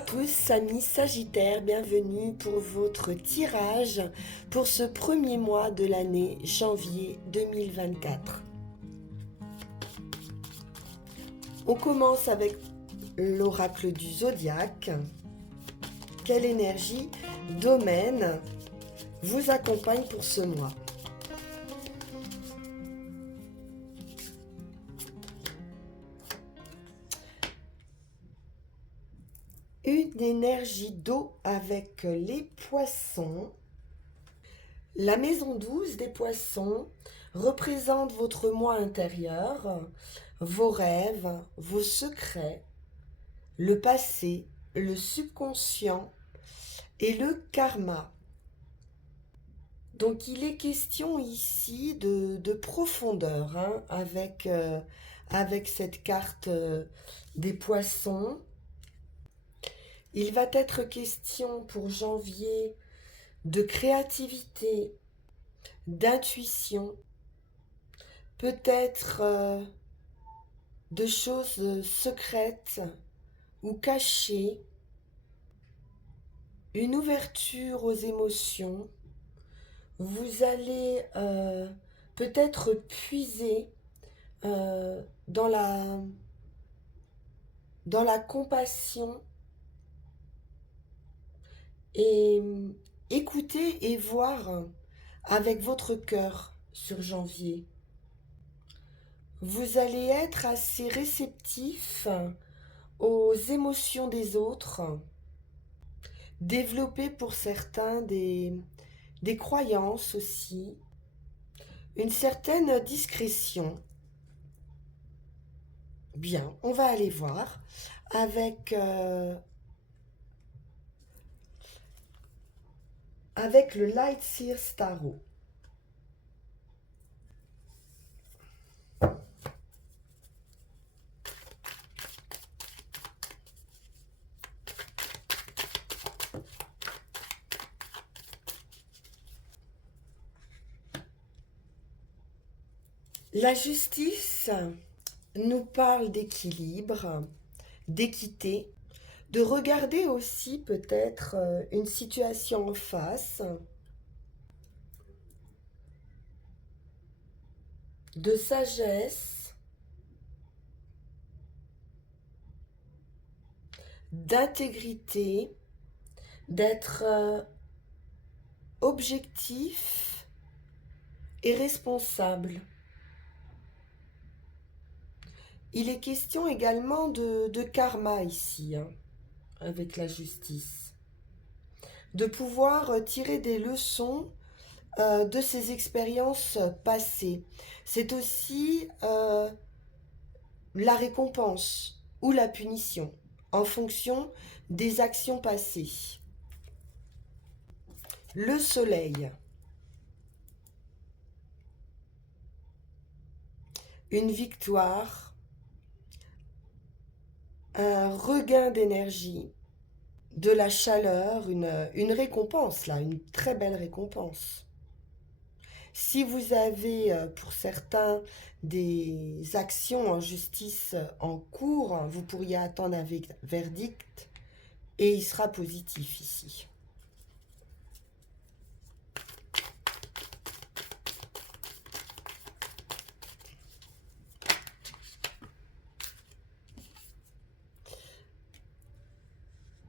à tous, amis Sagittaires, bienvenue pour votre tirage pour ce premier mois de l'année janvier 2024. On commence avec l'oracle du zodiaque. Quelle énergie, domaine vous accompagne pour ce mois? Une énergie d'eau avec les poissons. La maison 12 des poissons représente votre moi intérieur, vos rêves, vos secrets, le passé, le subconscient et le karma. Donc il est question ici de profondeur avec cette carte des poissons. Il va être question pour janvier de créativité, d'intuition, peut-être de choses secrètes ou cachées, une ouverture aux émotions. Vous allez peut-être puiser dans la compassion et écouter et voir avec votre cœur sur janvier. Vous allez être assez réceptif aux émotions des autres, développer pour certains des croyances aussi, une certaine discrétion. Bien, on va aller voir avec le Light Seer Tarot. La justice nous parle d'équilibre, d'équité, de regarder aussi peut-être une situation en face, de sagesse, d'intégrité, d'être objectif et responsable. Il est question également de karma ici, avec la justice. De pouvoir tirer des leçons de ces expériences passées. C'est aussi la récompense ou la punition en fonction des actions passées. Le soleil. Une victoire, un regain d'énergie, de la chaleur, une récompense là, une très belle récompense. Si vous avez pour certains des actions en justice en cours, vous pourriez attendre un verdict et il sera positif ici.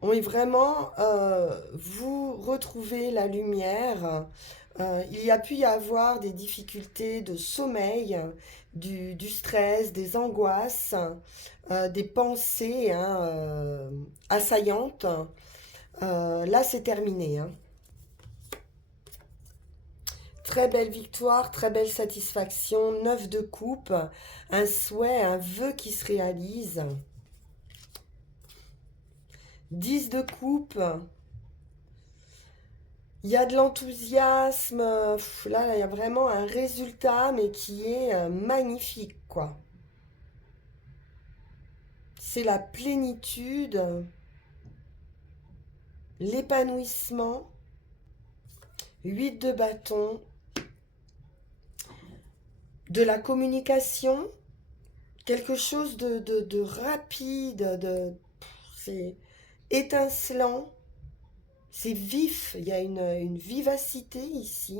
Oui, vraiment, vous retrouvez la lumière. Il y a pu y avoir des difficultés de sommeil, du stress, des angoisses, des pensées assaillantes. Là, c'est terminé. Très belle victoire, très belle satisfaction. 9 de coupe, un souhait, un vœu qui se réalise. 10 de coupe. Il y a de l'enthousiasme. Là, il y a vraiment un résultat, mais qui est magnifique, quoi. C'est la plénitude, l'épanouissement. 8 de bâton. De la communication. Quelque chose de rapide. C'est étincelant, c'est vif, il y a une vivacité ici,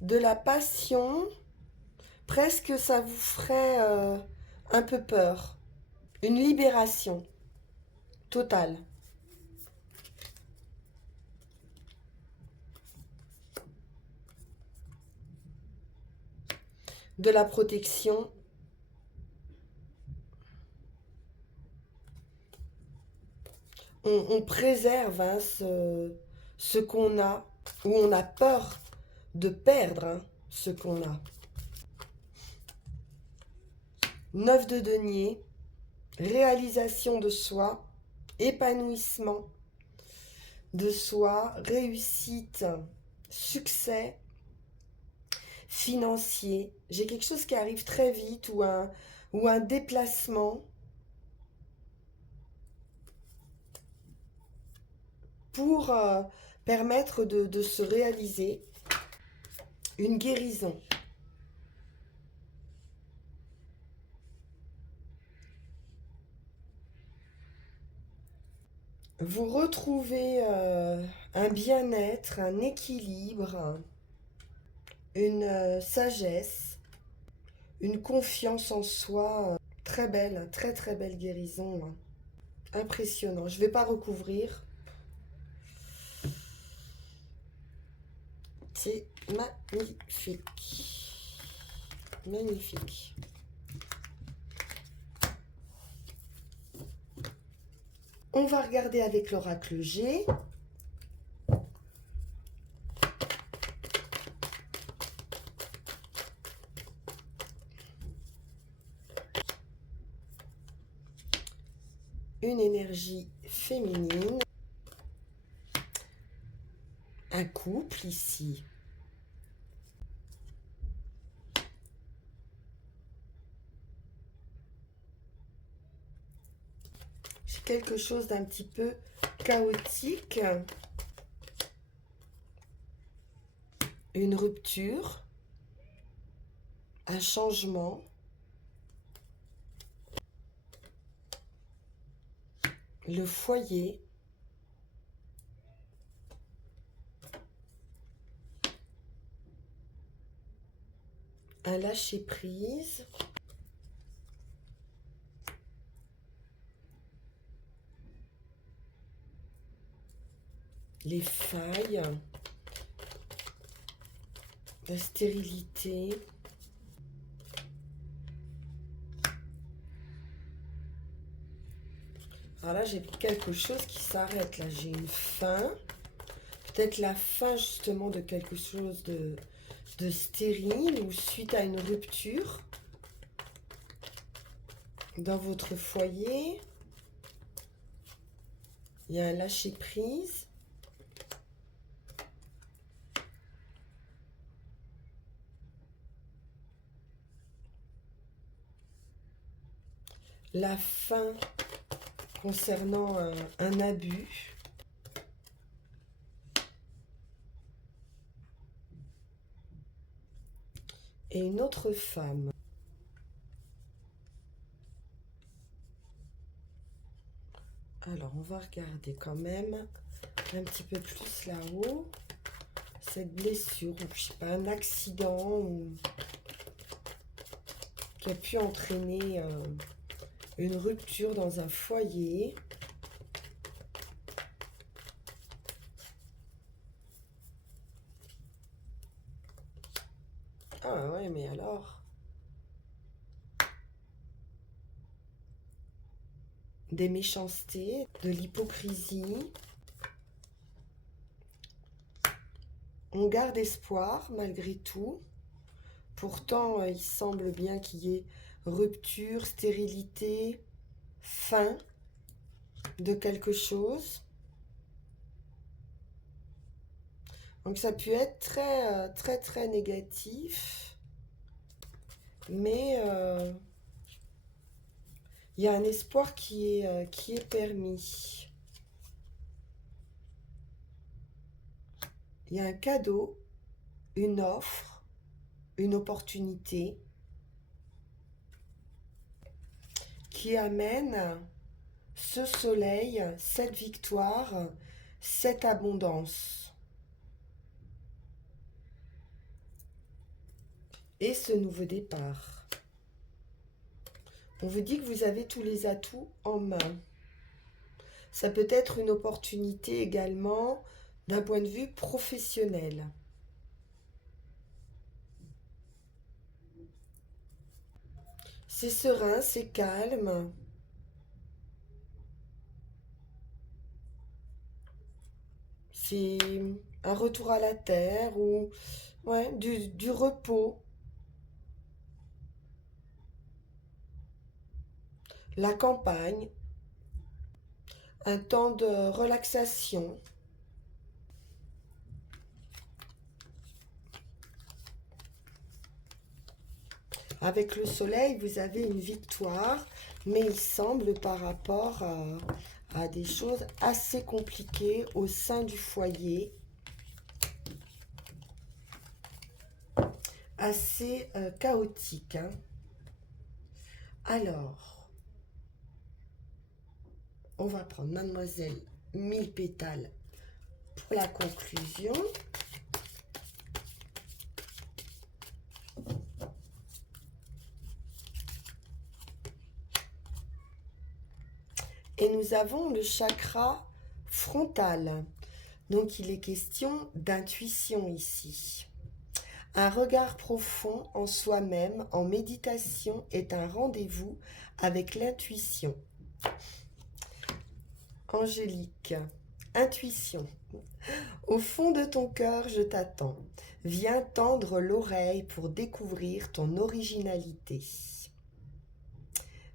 de la passion, presque ça vous ferait un peu peur, une libération totale. De la protection. On préserve hein, ce qu'on a, ou on a peur de perdre hein, ce qu'on a. 9 de denier, réalisation de soi, épanouissement de soi, réussite, succès financier. J'ai quelque chose qui arrive très vite ou un déplacement pour permettre de se réaliser, une guérison. Vous retrouvez un bien-être, un équilibre, une sagesse, une confiance en soi. Très belle, très très belle guérison. Hein. Impressionnant. Je ne vais pas recouvrir. C'est magnifique. Magnifique. On va regarder avec l'oracle G. Une énergie féminine. Un couple ici. J'ai quelque chose d'un petit peu chaotique. Une rupture. Un changement. Le foyer. Un lâcher-prise. Les failles. La stérilité. Alors là, j'ai quelque chose qui s'arrête. Là, j'ai une fin. Peut-être la fin justement de quelque chose de stérile ou suite à une rupture dans votre foyer. Il y a un lâcher-prise. La fin concernant un abus. Et une autre femme. Alors, on va regarder quand même un petit peu plus là-haut. Cette blessure, ou je sais pas, un accident ou qui a pu entraîner une rupture dans un foyer. Ah ouais, mais alors... Des méchancetés, de l'hypocrisie. On garde espoir malgré tout. Pourtant, il semble bien qu'il y ait rupture, stérilité, fin de quelque chose. Donc ça peut être très, très, très négatif. Mais il y a un espoir qui est permis. Il y a un cadeau, une offre, une opportunité qui amène ce soleil, cette victoire, cette abondance et ce nouveau départ. On vous dit que vous avez tous les atouts en main. Ça peut être une opportunité également d'un point de vue professionnel. C'est serein, c'est calme. C'est un retour à la terre ou ouais, du repos. La campagne, un temps de relaxation. Avec le soleil, vous avez une victoire, mais il semble par rapport à des choses assez compliquées au sein du foyer, assez chaotique, hein. Alors, on va prendre Mademoiselle 1000 pétales pour la conclusion. Et nous avons le chakra frontal. Donc il est question d'intuition ici. Un regard profond en soi-même en méditation est un rendez-vous avec l'intuition. Angélique, intuition. Au fond de ton cœur, je t'attends. Viens tendre l'oreille pour découvrir ton originalité.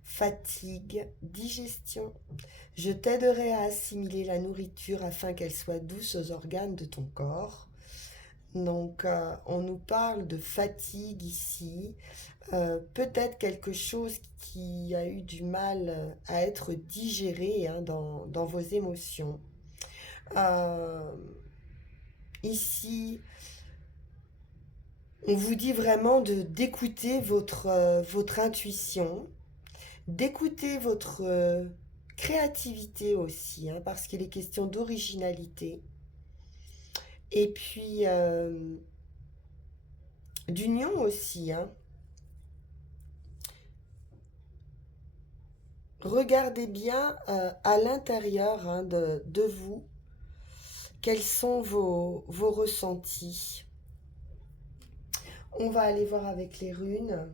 Fatigue, digestion. Je t'aiderai à assimiler la nourriture afin qu'elle soit douce aux organes de ton corps. Donc, on nous parle de fatigue ici. Peut-être quelque chose qui a eu du mal à être digéré, hein, dans vos émotions. Ici, on vous dit vraiment d'écouter votre intuition, d'écouter votre créativité aussi, hein, parce qu'il est question d'originalité. Et puis, d'union aussi, hein. Regardez bien à l'intérieur, hein, de vous, quels sont vos ressentis. On va aller voir avec les runes.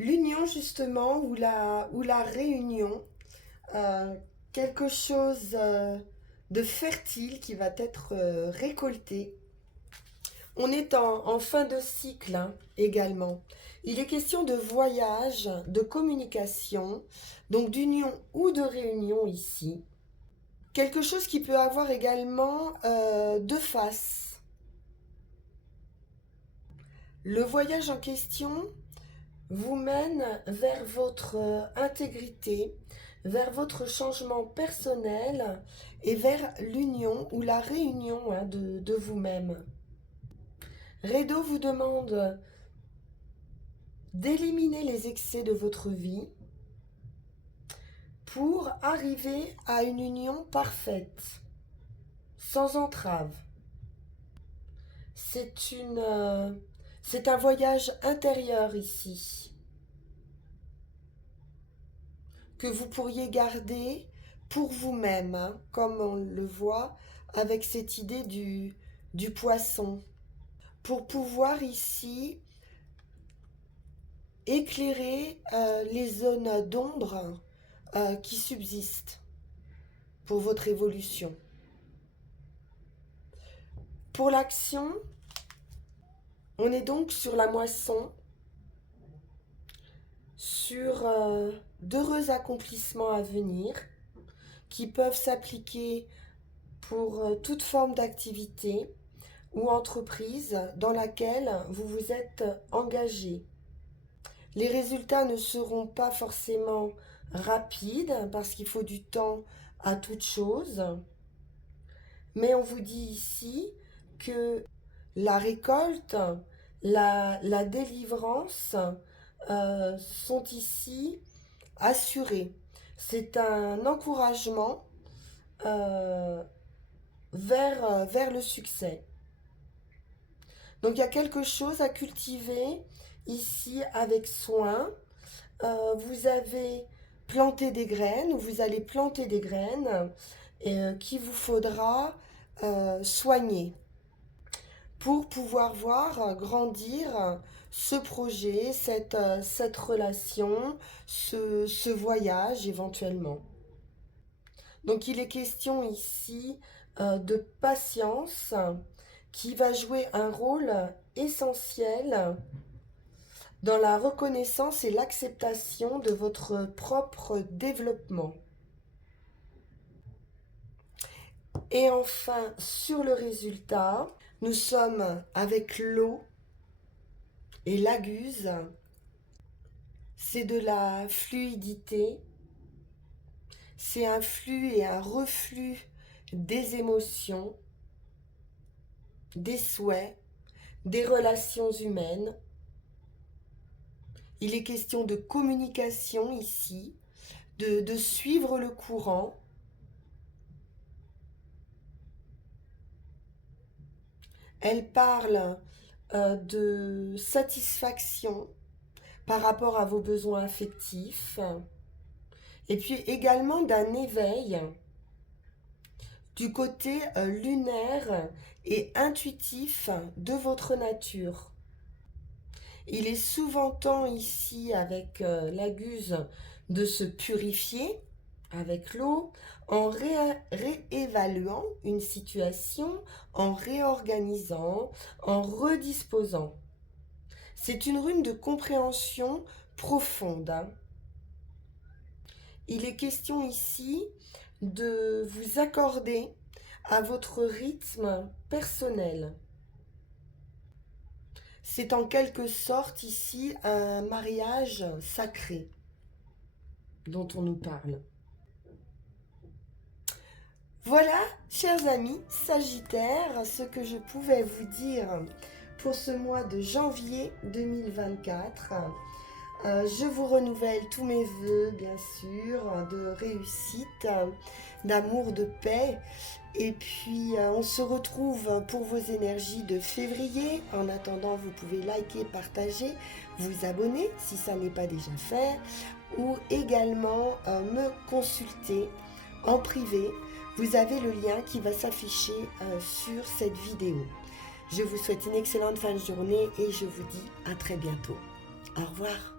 L'union justement ou la réunion, euh, quelque chose de fertile qui va être récolté. On est en fin de cycle, hein, également. Il est question de voyage, de communication, donc d'union ou de réunion ici. Quelque chose qui peut avoir également deux faces. Le voyage en question vous mène vers votre intégrité, vers votre changement personnel et vers l'union ou la réunion, hein, de vous-même. Redo vous demande d'éliminer les excès de votre vie pour arriver à une union parfaite, sans entrave. C'est un voyage intérieur ici, que vous pourriez garder pour vous-même, hein, comme on le voit avec cette idée du poisson, pour pouvoir ici éclairer les zones d'ombre qui subsistent pour votre évolution. Pour l'action, on est donc sur la moisson, sur d'heureux accomplissements à venir qui peuvent s'appliquer pour toute forme d'activité ou entreprise dans laquelle vous vous êtes engagé. Les résultats ne seront pas forcément rapides parce qu'il faut du temps à toute chose, mais on vous dit ici que la récolte, la délivrance sont ici assurées. C'est un encouragement euh, vers le succès. Donc il y a quelque chose à cultiver ici avec soin. Vous avez planté des graines, ou vous allez planter des graines qu'il vous faudra soigner pour pouvoir voir grandir ce projet, cette relation, ce voyage éventuellement. Donc il est question ici de patience qui va jouer un rôle essentiel dans la reconnaissance et l'acceptation de votre propre développement. Et enfin, sur le résultat, nous sommes avec l'eau et l'aguse. C'est de la fluidité, c'est un flux et un reflux des émotions, des souhaits, des relations humaines. Il est question de communication ici, de suivre le courant. Elle parle de satisfaction par rapport à vos besoins affectifs et puis également d'un éveil du côté lunaire et intuitif de votre nature. Il est souvent temps ici avec l'aguse de se purifier avec l'eau en réévaluant une situation, en réorganisant, en redisposant. C'est une rune de compréhension profonde. Il est question ici de vous accorder à votre rythme personnel. C'est en quelque sorte ici un mariage sacré dont on nous parle. Voilà, chers amis Sagittaires, ce que je pouvais vous dire pour ce mois de janvier 2024. Je vous renouvelle tous mes vœux, bien sûr, de réussite, d'amour, de paix. Et puis, on se retrouve pour vos énergies de février. En attendant, vous pouvez liker, partager, vous abonner si ça n'est pas déjà fait, ou également me consulter en privé. Vous avez le lien qui va s'afficher sur cette vidéo. Je vous souhaite une excellente fin de journée et je vous dis à très bientôt. Au revoir.